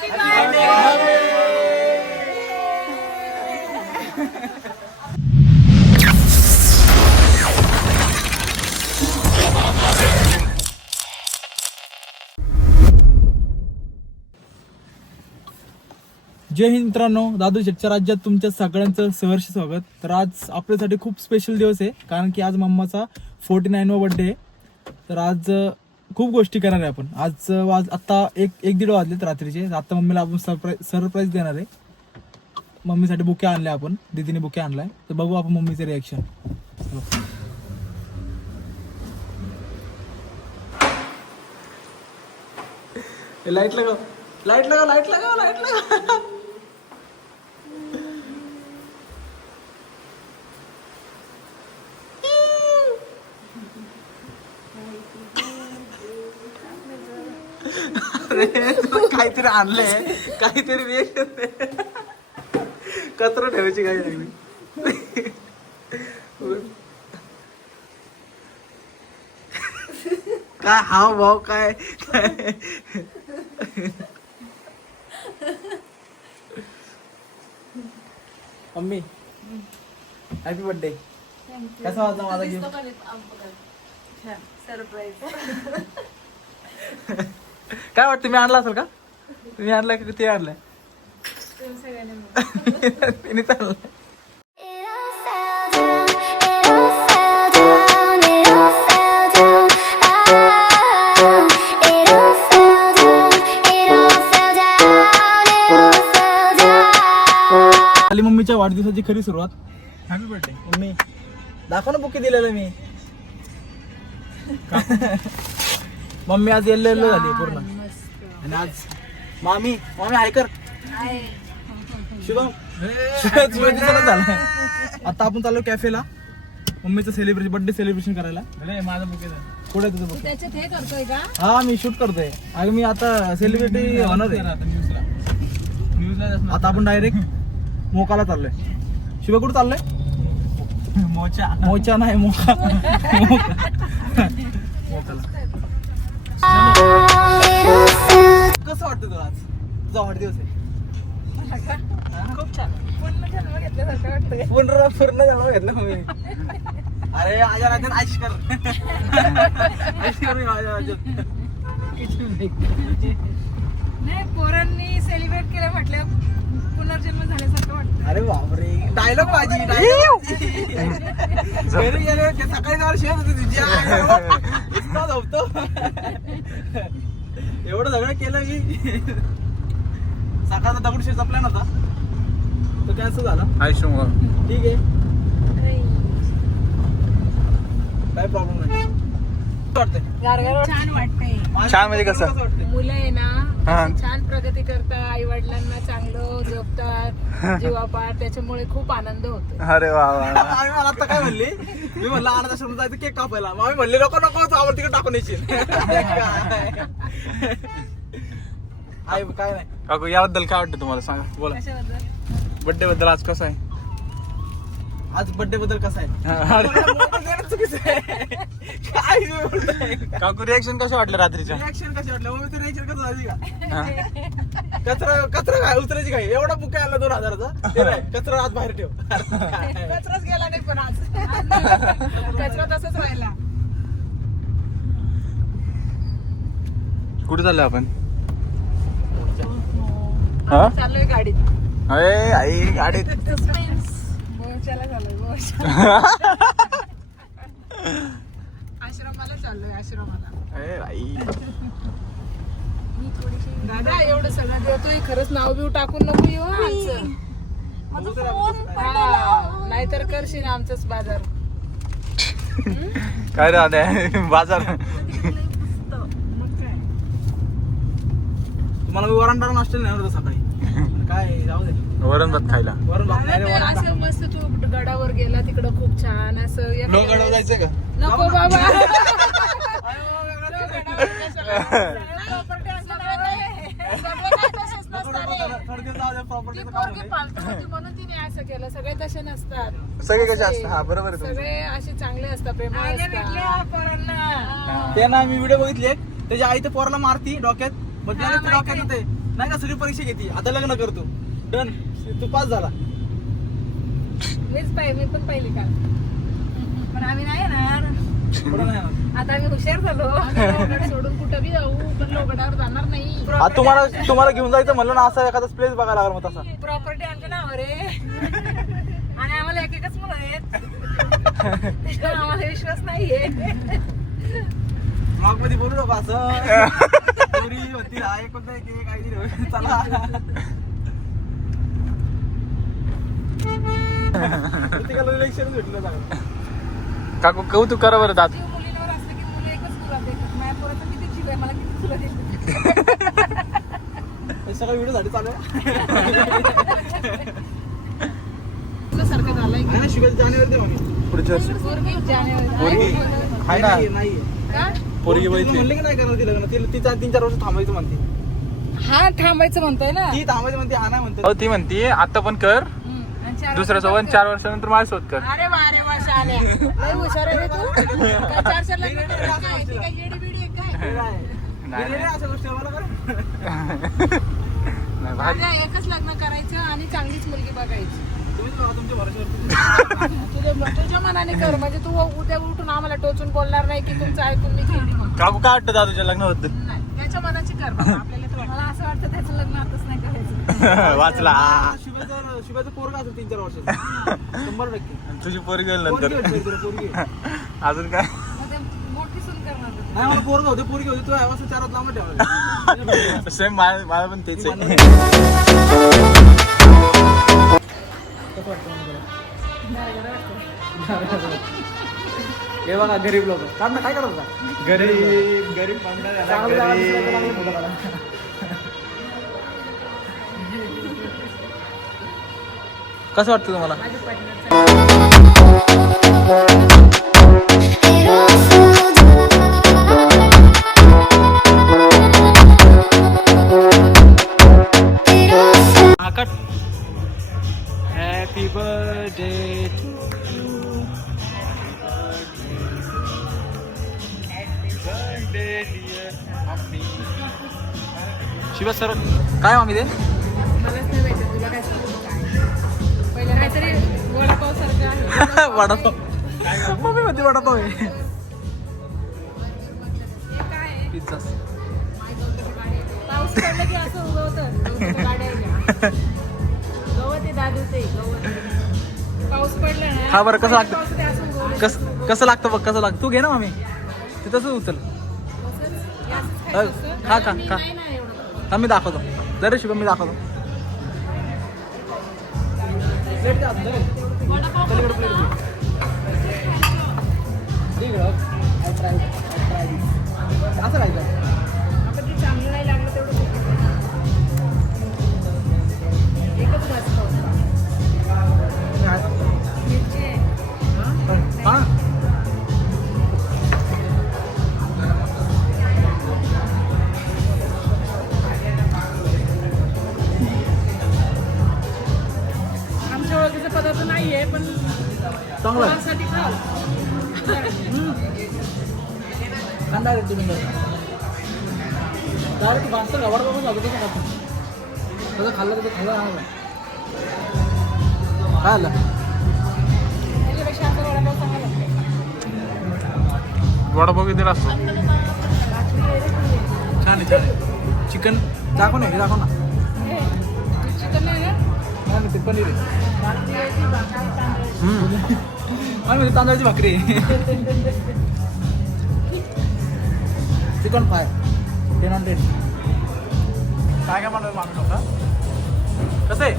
जय हिंद मित्रांनो, दादू शेठच्या राज्यात तुमच्या सगळ्यांचं सहर्ष स्वागत. तर आज आपल्यासाठी खूप स्पेशल दिवस आहे, कारण की आज मम्माचा 49वा बर्थडे आहे. तर आज खूप गोष्टी करणार आहे आपण. आज आता 1-1:30 वाजलेत रात्रीचे. आता मम्मीला आपण सरप्राईज देणार आहे. मम्मीसाठी बुके आणले आपण, दीदीने बुके आणलाय. तर बघू आपण मम्मीचे रिॲक्शन. लाईट लगाव, लाईट लगाव, लाईट लगाव, लाईट लगाव. काहीतरी आणलंय, काहीतरी रिएक्शन कचरा ठेवायची काही नाही. काय हाव भाव काय काय. Mummy happy birthday. कसा वाटला माझा गिफ्ट? काय वाटतं, मी आणला असेल का? तुम्ही आणलाय का ते आणलंय? तिने चाललं. आली मम्मीच्या वाढदिवसाची खरी सुरुवात. Happy birthday mummy. दाखव ना बुके दिलेलं मी. मम्मी आज येल्लो झाली पूर्ण. आणि आज मामी हाय कर. शुभम झालं. आता आपण चाललो कॅफेला मम्मीचं सेलिब्रेशन, बर्थडे सेलिब्रेशन करायला. माझं बुके पुढे तुझं बुके त्याच्यात हे करतोय का? हा, मी शूट करतोय. अगं मी आता सेलिब्रिटी होणार आहे. आता आपण डायरेक्ट मोकाला चाललोय. शिवा कुठं चाललोय? मोचा नाही, मोका. मोकाला. कसं वाटतं तुला आज? तुझा वाढदिवस आहे. खूप छान. पूर्ण जन्म घेतल्यासारखं वाटतंय. पूर्ण जन्म घेतला मी. अरे माझ्या राज्यात आयश कर. आयश कर माझ्या राज्यात. नाही, पोरांनी सेलिब्रेट केलं म्हटलं पुनर्जन्म झाल्यासारखं वाटतं. अरे बापरे, डायलॉग माझी. घरी गेले सकाळी जाऊन शेअर होती तुझी. इतका झोपतो. एवढं सगळं केलं मी. सकाळचा दगडूशेठचा प्लॅन होता, तो कॅन्सल झाला. ठीक आहे, काय प्रॉब्लेम नाही. छान वाटतंय. छान म्हणजे कसं? मुलं आहे ना छान प्रगती करतात, आई वडिलांना चांगलं जपतात, जीवापाड, त्याच्यामुळे खूप आनंद होतो. अरे वा वा. आम्ही मला आता काय म्हणली, मी म्हणलं अनाथ आश्रम जायचं केक कापायला. मग आम्ही म्हणले नको आवड तिकडे टाकून येशील. काय नाही. काकू याबद्दल काय वाटतं तुम्हाला, सांगा बोला. कशाबद्दल? बर्थडे बद्दल आज कसं आहे? आज बर्थडे बद्दल कसं आहे? चुकीचं आहे. काय बोलताय? काकू रिएक्शन कसं वाटलं रात्रीच्या? रिॲक्शन कशी वाटलं? मग तू रिॲक्शन कसं झाली का? कचरा काय उतरायची काय? एवढा बुक आला 2000चा. ते नाही, कचरा आज बाहेर ठेव. कचराच गेला नाही, पण आज कचरा तसंच राहिला. कुठे चाललो आपण? चाललोय गाडीत. अरे आई गाडीत. गोशाला चाललोय. आश्रमाला चाललोय, आश्रमाला. अरे आई दादा एवढं सगळं देतोय, खरंच नाव बिव टाकून नको येऊ आमचं. नाहीतर करशील आमचंच बाजार. काय राहते बाजार. तुम्हाला मी वरण टाळून नाश्ता नाही होतं सकाळी. काय जाऊ दे, वरण भात खायला. वरण भात नाही रे, वरण असं मस्त तू गडावर गेला, तिकडं खूप छान असं. गडावर जायचंय का? नको बाबा. म्हणून तिने असं केलं. सगळे तसे नसतात. सगळे कसे असतात? हा बरोबर आहे. सगळे असे चांगले असतात, प्रेमळ असतात. ते ना मी व्हिडिओ बघितली एक, त्याची आई तर पोराला मारती डोक्यात मग त्याला हा, ते डोक्यात माहिती येते नाही का सगळी परीक्षा घेते आता लग्न करतो डन तू पास झाला मी पण पहिली काल पण आम्ही नाही येणार पुढं नाही येणार. आता आम्ही हुशार झालो लोगड सोडून कुठं बी जाऊ पण लोगडावर जाणार नाही आता तुम्हाला घेऊन जायचं म्हणलं ना असं एखादा प्लेस बघायला लागला मग तसा प्रॉपर्टी आमच्या नावावर आहे आणि आम्हाला एक एकच मुलं आहेत त्याच्यावर आम्हाला विश्वास नाहीये ब्लॉग मध्ये बोलू नको असं पोरी होती हा एक होता एक काही नाही चला प्रत्येकाला इलेक्शन भेटलं चांगलं काकू कौतुक करा बरं दादा जीव मुलींवर असलं की मुलं एकच तुला देतात माझ्या पोराचं किती जीव आहे मला किती तुला देतात सगळं व्हिडिओ साठी चालू आहे सारखं झालंय आहे ना शिकायचं जानेवारी दे मग पुढच्या वर्षी पोरगी जानेवारी पोरगी आहे ना नाही का? पोरगी म्हणले बघितली की नाही करणार ती लग्न तिला 3-4 वर्ष थांबायचं म्हणते हा थांबायचं म्हणतोय ना ती थांबायचं म्हणते हा नाही म्हणते हो ती म्हणते आता पण कर आणि 4 दुसऱ्या सोबत 4 वर्षानंतर माझ्यासोबत कर अरे वा शाल्या लय हुशार आहे रे तू काय 4 लग्न करणार काय ती काय येडी बिडी आहे काय नाही. अशा गोष्टी मला कर नाही भारी आता एकच लग्न करायचं आणि चांगलीच मुलगी बघायची तुम्हीच बघा तुमच्या भरोश्यावर तुझ्या मनाने कर म्हणजे तू उद्या उठून आम्हाला टोचून बोलणार नाही की तुमचं ऐकून मी केली म्हणून. काकू काय वाटतं दादूच्या लग्नाबद्दल नाही त्याच्या मनाची कर बाबा. आपल्याला तर मला असं वाटतं त्याचं लग्न आताच नाही करायचं वाचला शिवायचं पोरगा असेल 3-4 वर्षाचं 100% तुझी पोरगी गेली पोरगी नंतर होती तुला, पोरगी अजून काय मग ते मोठी सून करणार होते. नाही मला पोरगा होते पोरगी होती तू आवाज 4 लांब ठेवला सेम मला पण तेच आहे कसं वाटतं मला हे बघा गरीब लोक काम ना काय करत होता गरीब चांगलं जागा दिसलं तर लागलं फोटो काढा. कसं वाटतं तुम्हाला माझे partner happy birthday Shiva sir काय मामी ते मलाच नाही माहिती तुला काय सांगू काय पहिलं काहीतरी वडापाव सारखं आहे वडापाव मम्मी म्हणते वडापाव आहे हे काय आहे? पिझ्झा पाऊस पडला की असं उगवतं गवताच्या गाड्या येत्या. गवत आहे दादू ते गवत पाऊस पडला ना हा बरं, कसं लागतं? पाऊस ते असं उगवलं. कसं लागतं बघ कसं लागतं तू घे ना मामी ते तसंच उचल तसंच हे असंच खायचं असतं. खा, खा, मी खा. नाही ना एवढं. हा मी दाखवतो जरा शिवा मी दाखवतो वडापाव खातो ना? असं राहायचं आपण ते चांगलं नाही लागलं तेवढं एकच घास खाऊ. मिरची आहे. हा आमच्या ओळखीचा पदार्थ नाहीये पण चांगलं आहे. मुलांसाठी खाऊ. कांदा देतो तुम्ही डायरेक्ट भात तर गवार बघून जातो कसं खातो तसं खाल्लं तर खाल्लं नाही काय आलं त्याच्यापेक्षा आमचा वडापाव चांगला लागतो. वडापाव किती असतो छान आहे छान आहे चिकन दाखव ना हे दाखव ना हे, चिकन नाही ना? नाही ते पनीर आहे भाकरी आहे ती भाकरी तांदळाची. आणि म्हणजे तांदळाची भाकरी आहे चिकन फ्राय 10 on 10 काय काय म्हणून मागू शकता कसं आहे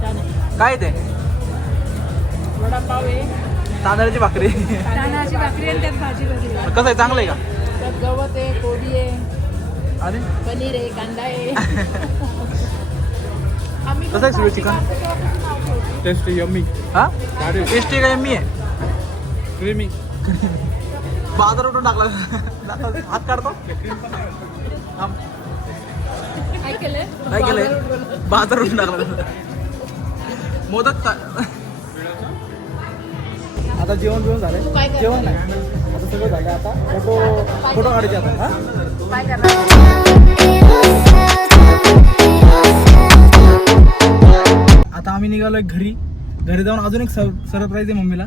छान आहे. काय ते वडापाव आहे तांदळाची भाकरी तांदळाची भाकरी आणि त्यात भाजी भाजी कसं आहे चांगलं आहे का त्यात गवत आहे कोबी आहे अरे पनीर आहे कांदा आहे आम्ही कसं आहे सुरु चिकन टेस्ट यम्मी हा टेस्टी काय मी आहे क्रीमी बाजार उठून टाकला हात काढतो थांब. काय केलंय काय केलंय बाजार उठून टाकला मोदक आता आता जेवण झालंय. काय करणार? जेवण नाही आता सगळं झालं. आता फोटो काढायचे आता. हा काय करणार? आता आम्ही निघालोय घरी जाऊन अजून एक सरप्राईज आहे मम्मीला.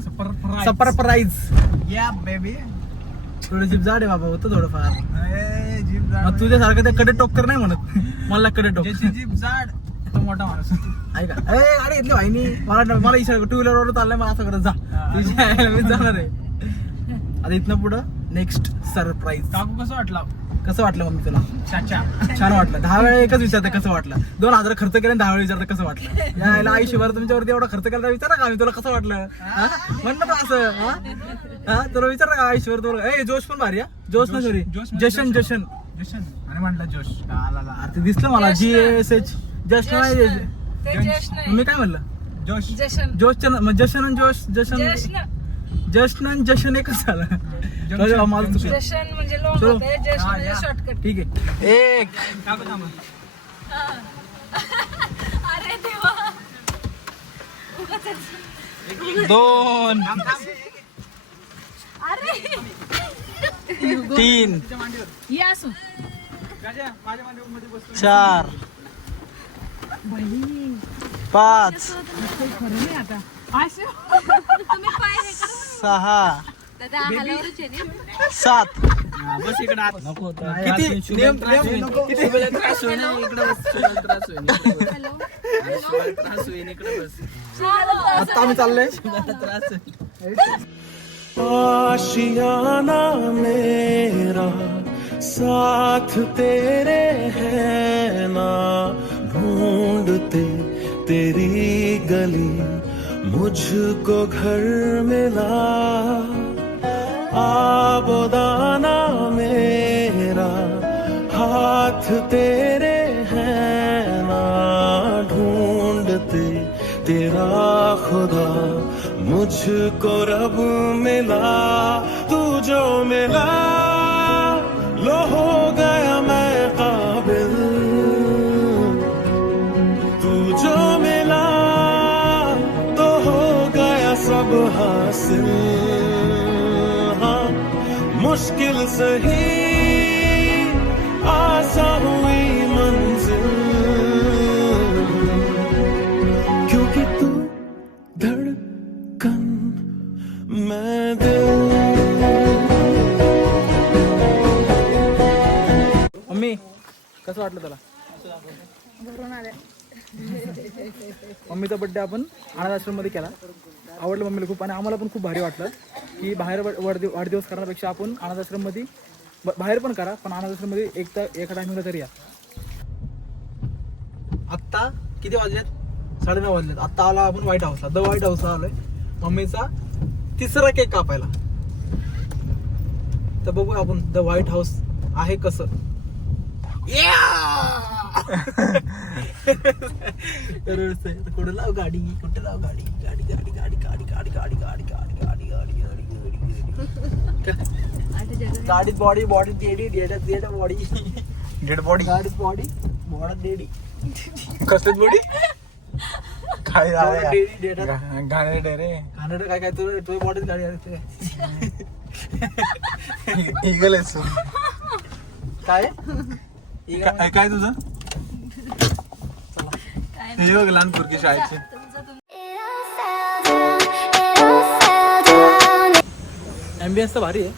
सरप्राईज या बेबी. थोडं जीप जाड आहे बाबा, होतं थोडंफार. मग तुझ्यासारखं ते कडे टोकर नाही म्हणत. मला कडे टोकर जीप जाड तो मोठा माणूस. ऐका गाडी घेतली भाईनी. मला इशारा टू व्हीलर चाललाय, मला असं करत जा तुझ्या मी जाणार आहे. आता इथनं पुढं नेक्स्ट सरप्राईज. काकू कसं वाटलं? कसं वाटलं मम्मी तुला? चाचा छान वाटलं. 10 वेळा एकच विचारते कसं वाटलं. 2000 खर्च केले 10 वेळा विचारते कसं वाटलं. यायला आयुष्यभर तुमच्यावरती एवढा खर्च केला विचारा का आम्ही तुला कसं वाटलं. म्हण ना असं. हा तुला विचारा का आयुष्यभर तुला. ए जोश पण भारी. जोश ना सॉरी जशन. जशन आणि म्हटलं जोश आला. ते दिसलं मला. GSH जशन नाही. ते जश्न आहे. मी काय म्हणलं? जोश जशन. जशन आणि जोश. जश्न. जशन आणि जशन एकच झालं. माझं चुकलं. जशन म्हणजे लॉंग चलो. होते, जश्न म्हणजे शॉर्टकट. ठीक आहे. एक काकू थांबा. अरे देवा. 2 अरे 3 या असू. 4 5 खरं नाही आता. असं. 6 7 बस इकडे आत. किती नियम किती? आता आम्ही चाललोय. आशियाना मेरा साथ तेरे है ना, ढूंढते तेरी गली मुझको घर मिला. आबोदाना मेरा हाथ तेरे हैं ना, ढूंढते तेरा खुदा मुझको रब मिला. तू जो मिला लो हो गया मैं काबिल. तू जो मिला तो हो गया सब हासिल. हाँ मुश्किल सही आसा हुई मंजिल, क्योंकि तू धड़कन मैं दिल. मम्मी कसं वाटलं तुला? घरून आले. मम्मीचा बड्डे आपण अनाथ आश्रममध्ये केला. आवडलं मम्मीला खूप आणि आम्हाला पण खूप भारी वाटलं की बाहेर वाढदिवस करण्यापेक्षा आपण अनाथ आश्रममध्ये बाहेर पण करा, पण अनाथ आश्रममध्ये एका टायमिंगला तरी या. आत्ता किती वाजलेत? 9:30 वाजलेत. आत्ता आला आपण व्हाईट हाऊसला. द व्हाईट हाऊसला आलोय मम्मीचा 3रा केक कापायला. तर बघूया आपण द व्हाईट हाऊस आहे कसं. कुठे लाव गाडी, कुठे लाव गाडी, गाडी गाडी गाडी गाडी गाडी गाडी गाडी गाडी गाडी गाडी गाडी गाडी गाडीत body body daddy dead dead body dead body गाडीत बॉडी बॉडी डेडी कसं बॉडी काय डेडी डेड घाणेरडे रे. कानडे काय काय तुझ्या बॉडीत गाडी आहे इगल आहेस तू. काय काय तुझं? हे बघ लहान पुरकी शाळेचे. ॲम्बियन्स तर भारी आहे.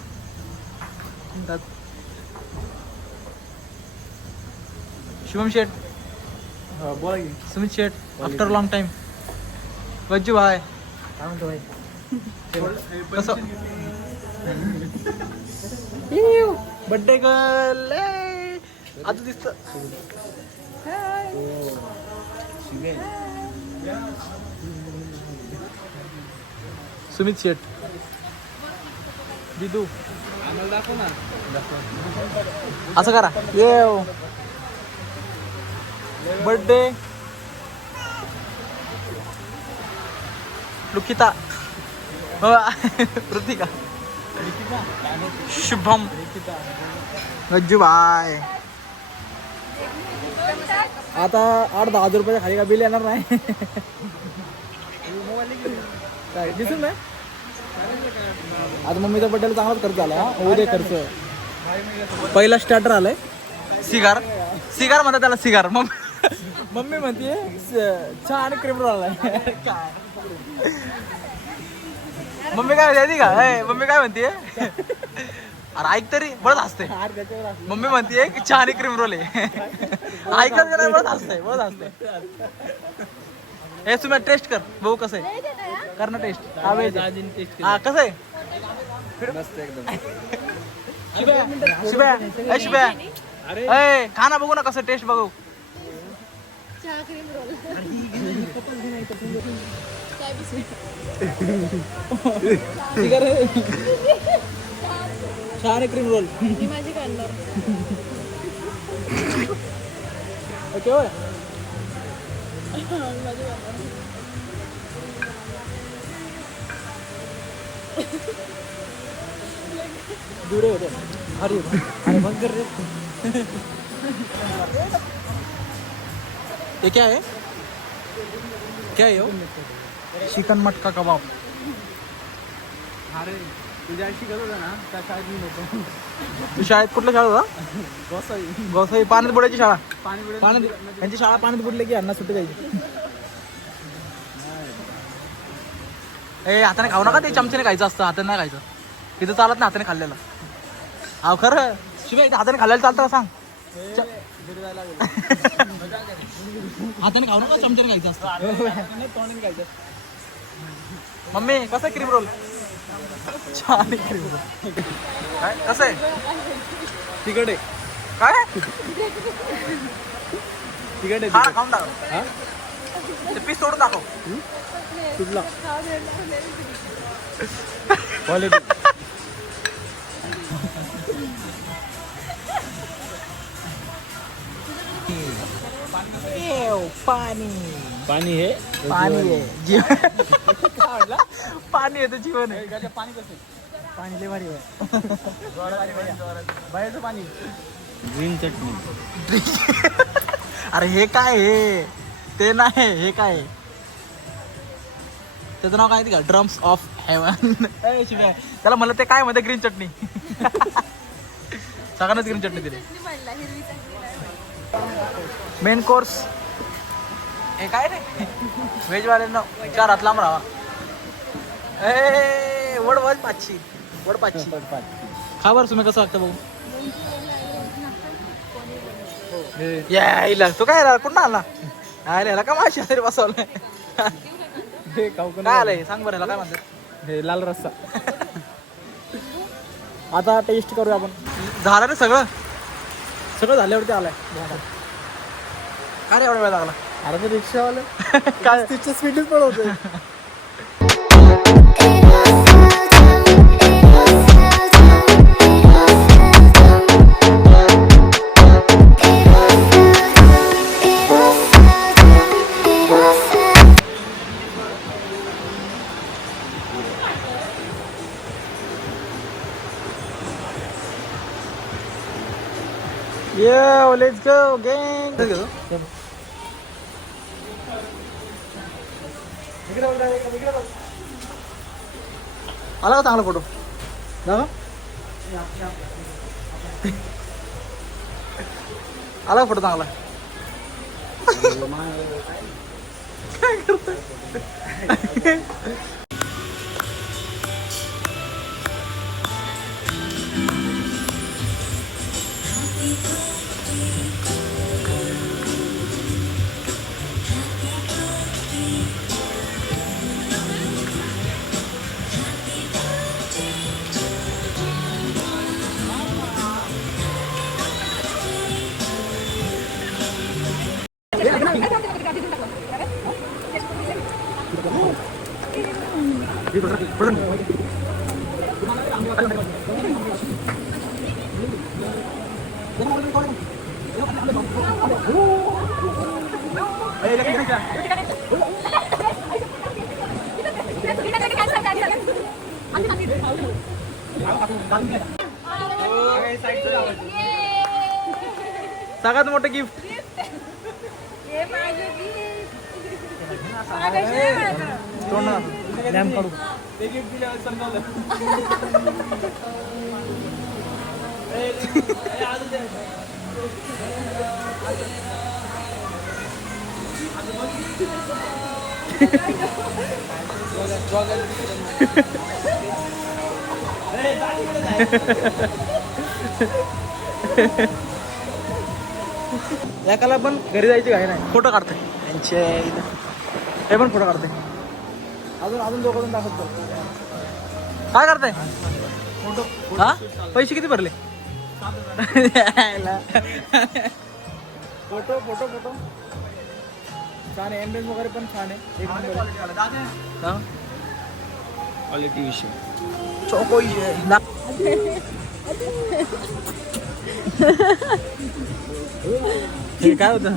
शिवम शेठ, बोला की. सुमित शेठ, आफ्टर लॉंग टाइम. वज्जू भाई काय म्हणतो भाई? कसं बड्डे गर्ल आता दिसत. सुमित शेठ, दिदू आम्हाला दाखव ना. असं करा. ये बर्थडे लुकिता, पृथिका, शुभम, गज्जू भाई. आता 8-10 हजार रुपयाच्या खाली का बिल येणार नाही. काय दिसून नाही आज मम्मीचा बड्डेला चांगलाच खर्च झाला हा. उद्या खर्च पहिला स्टार्टर आलाय सिगार सिगार म्हणतात त्याला सिगार. मम्मी म्हणते चहा आणि क्रीम रोल आलाय. काय मम्मी काय म्हणते का मम्मी काय म्हणते अरे ऐक तरी बरंच हसते. मम्मी म्हणते की चहा आणि क्रीम रोल आहे. ऐकत का नाही बरंच हसते बरंच हसते. हे तुम्ही टेस्ट कर बघू कसं आहे. कर ना टेस्ट. हा कसं आहे मस्त एकदम. शिब्या शिब्या ए शिब्या ए खा ना बघू ना कसं टेस्ट बघू. चहा आणि क्रीम रोल ओके होय. दूर होते अरे अरे बंद कर रे. ये क्या है क्या है चिकन मटका कबाब. अरे तुझ्या शिकत होता ना त्या शाळेत मी होतो. तू शाळेत कुठल्या शाळा होता. गोसाई गोसाई पाण्यात बुडायची शाळा. पाणी बिडे पाण्यात त्यांची शाळा पाण्यात बुडले की यांना सुट्टी द्यायची. ए हाताने खाऊ नका ते चमच्याने खायचं असतं हाताने नाही खायचं. तिथं चालत नाही हाताने खाल्लेलं. अहो खरं शिवाय इथं हाताने खाल्लेलं चालतं का सांग. हाताने खाऊ नका चमच्याने खायचं असतं. तोंडाने खायचं. मम्मी कसं आहे क्रीम रोल. छान क्रीम रोल काय कसं आहे तिकडे काय तिकडे खा ना, खाऊन टाक. ते पीस तोडून दाखव. तुझला क्वालिटी. पाणी पाणी हे पाणी आहे जीवन. पाणी आहे तर जीवन आहे. पाणी कसं पाणी लय भारी आहे. बाहेरचं पाणी ग्रीन चटणी. अरे हे काय हे ते नाही हे काय त्याचं नाव काय आहे का ड्रम्स ऑफ हेवन. त्याला म्हणलं ते काय म्हणते ग्रीन चटणी. सगळ्यांनाच ग्रीन चटणी दिली. मेन कोर्स हे काय रे व्हेज वाल्यांना चार हात लांब राहा. ए वड वड पाचशे वड पाचशे खा बरं तुम्ही कसं वागतं बघू. यायला तू काय कुठं आला आला का माझ्या शेजारी बसवलं. हे खाऊ काय आलंय सांग बरं काय म्हणतात. हे लाल रस्सा. आता टेस्ट करूया आपण. झालं रे सगळं सगळं झाल्यावरती आलाय. काय रे एवढा वेळ लागला. अरे ते रिक्षावाले काय तिच्या स्पीडच पळवतोय. Yo, let's go, gang. आला का चांगला फोटो दादा. आला का फोटो चांगला. काय करतोय. सगळ्यात मोठं गिफ्ट. हे माझं gift. लॅम्प काढू. ते गिफ्ट दिल्यावर समजावलं. एकाला पण घरी जायची घाई नाही. फोटो काढते त्यांचे हे पण फोटो काढते. अजून दोघं दाखवतो. काय करताय? हा पैसे किती भरले? फोटो फोटो फोटो छान आहे. एम्बियन्स वगैरे पण छान आहे. एक नंबर. हा? क्वालिटी विषय. चोको हे काय होतं?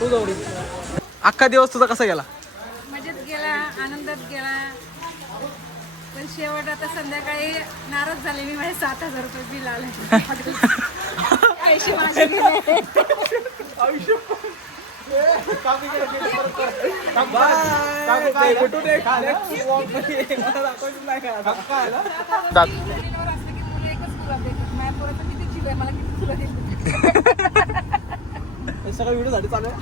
तू जाऊ अख्खा दिवस तुझा कसा गेला? मजेत गेला, आनंदात गेला. पण शेवट आता संध्याकाळी नाराज झाले मी. माझे 7,000 रुपये बिल आले. पैसे माझे गेले. सगळं व्हिडिओ साठी चालू आहे.